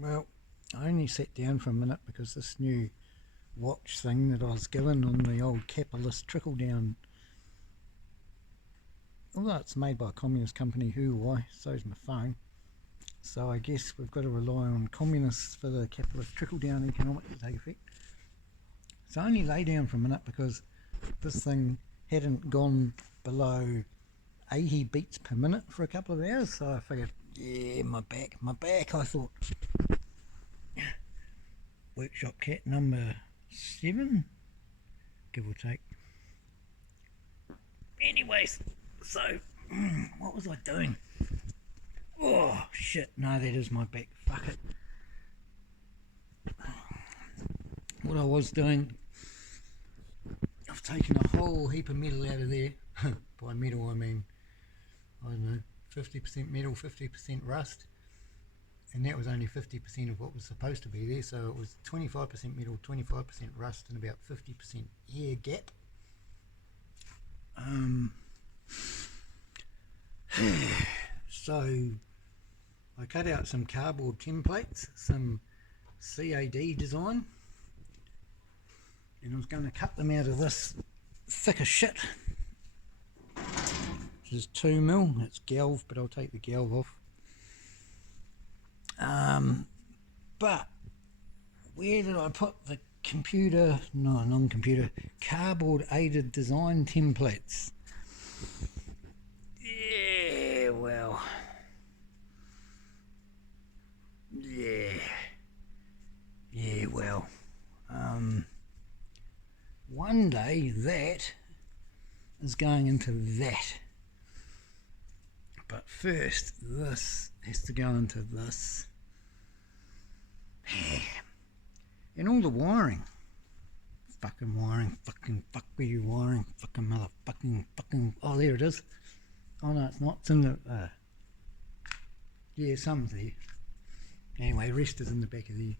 Well, I only sat down for a minute because this new watch thing that I was given on the old capitalist trickle down, although it's made by a communist company, who so's my phone. So I guess we've got to rely on communists for the capitalist trickle down economics to take effect. So I only lay down for a minute because this thing hadn't gone below 80 beats per minute for a couple of hours. So I figured, yeah, my back, I thought. Workshop cat number 7, give or take. Anyways, so what was I doing? Oh shit, no, that is my back. Fuck it. What I was doing, I've taken a whole heap of metal out of there. By metal I mean, I don't know, 50% metal, 50% rust. And that was only 50% of what was supposed to be there, so it was 25% metal, 25% rust, and about 50% air gap. So I cut out some cardboard templates, some CAD design, and I was going to cut them out of this thicker shit, which is 2mm. It's galv, but I'll take the galv off. But where did I put the non-computer, cardboard aided design templates? Yeah, well, one day that is going into that. But first, this has to go into this. And all the wiring. Fucking wiring. Fuck where you wiring. Fucking motherfucking. Oh, there it is. Oh, no, it's not. It's in the. Yeah, some's there. Anyway, rest is in the back of there.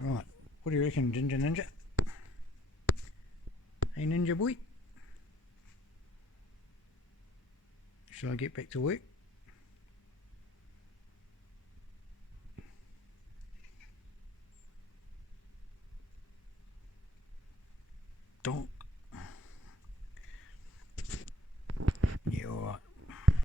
Right. What do you reckon, Ginger Ninja? Hey, Ninja boy. Shall I get back to work?